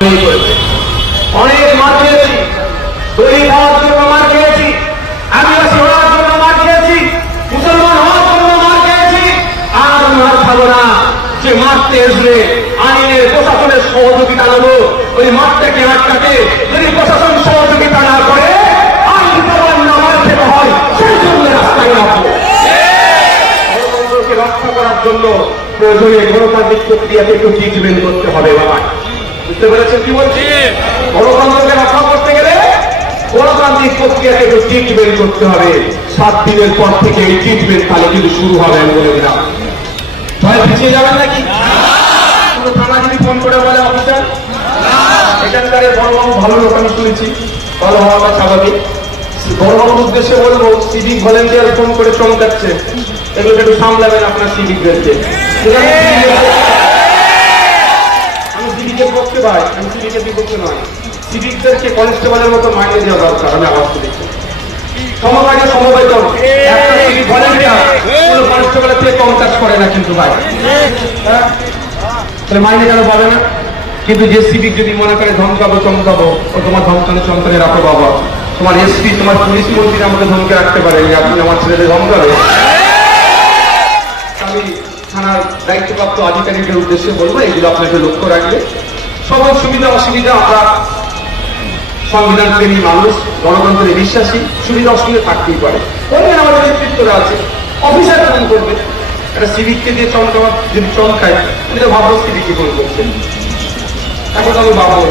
অনেক মার খেয়েছি, দলিত হওয়ার জন্য মার খেয়েছি, আদিবাসী হওয়ার জন্য মার খেয়েছি, মুসলমান হওয়ার জন্য মার খেয়েছি। আর মার খাবো না। যে মারতে এসবে আইনের প্রশাসনের সহযোগিতা নেবো, ওই মারটাকে আটকাতে যদি প্রশাসন সহযোগিতা না করে আইন প্রমাণ না মার খেতে হয়, সেই জন্য রাস্তায় নামবো। গণতন্ত্রকে রক্ষা করার জন্য প্রয়োজনে গণতান্ত্রিক প্রক্রিয়াকে একটু ট্রিটমেন্ট করতে হবে। বাবা বুঝতে পেরেছেন কি বলছি? গণতন্ত্রকে রক্ষা করতে গেলে গণতান্ত্রিক প্রক্রিয়াকে একটু ট্রিটমেন্ট করতে হবে। 7 দিনের পর থেকে এই ট্রিটমেন্ট তাহলে কিন্তু শুরু হবে। আমি বলে দিলাম, ভয় পিছিয়ে যাবেন নাকি? কোনো থানা যদি ফোন করে বলে অফিসার এখানকার বড়বাবু ভালো লোক আমি শুনেছি, ভালো হওয়াটা স্বাভাবিক। বড়বাবুর উদ্দেশ্যে বলবো, সিভিক ভলেন্টিয়ার ফোন করে চমকাচ্ছে, এগুলোকে একটু সামলাবেন আপনার সিভিকদেরকে। আমি সিভিকের পক্ষে ভাই, আমি সিভিকের বিপক্ষে নয়। সিভিকদেরকে কনস্টেবলের মতো মাইনে দেওয়া দরকার। আমি আওয়াজ তুলেছি সমবায়কে সমবায় করো, একটা সিভিক ভলেন্টিয়ার কোনো কনস্টেবলের থেকে কম কাজ করে না কিন্তু ভাই। তাহলে মাইনে কেন পাবে না? কিন্তু যে সিভিক যদি মনে করে ধমকাবো চমকাবো, ও তোমার ধমকানো চমকানে রাখো বাবা। তোমার এসপি, তোমার পুলিশ মন্ত্রী আমাকে ধমকে রাখতে পারে, আপনি আমার ছেলেদের ধমকাবে। আমি থানার দায়িত্বপ্রাপ্ত আধিকারিকের উদ্দেশ্যে বলবো, এগুলো আপনাকে লক্ষ্য রাখলে সবার সুবিধা অসুবিধা। আমরা সংবিধান প্রেমী মানুষ, গণতন্ত্রে বিশ্বাসী, সুবিধা অসুবিধা থাকতেই পারে। বলবেন আমাদের নেতৃত্বরা আছে, অফিসার ফোন করবে। একটা সিভিককে দিয়ে চমকাবার যদি চমকায়, আমি তো ভাববো সিভিককে ফোন করছে। এখন আমি ভাববো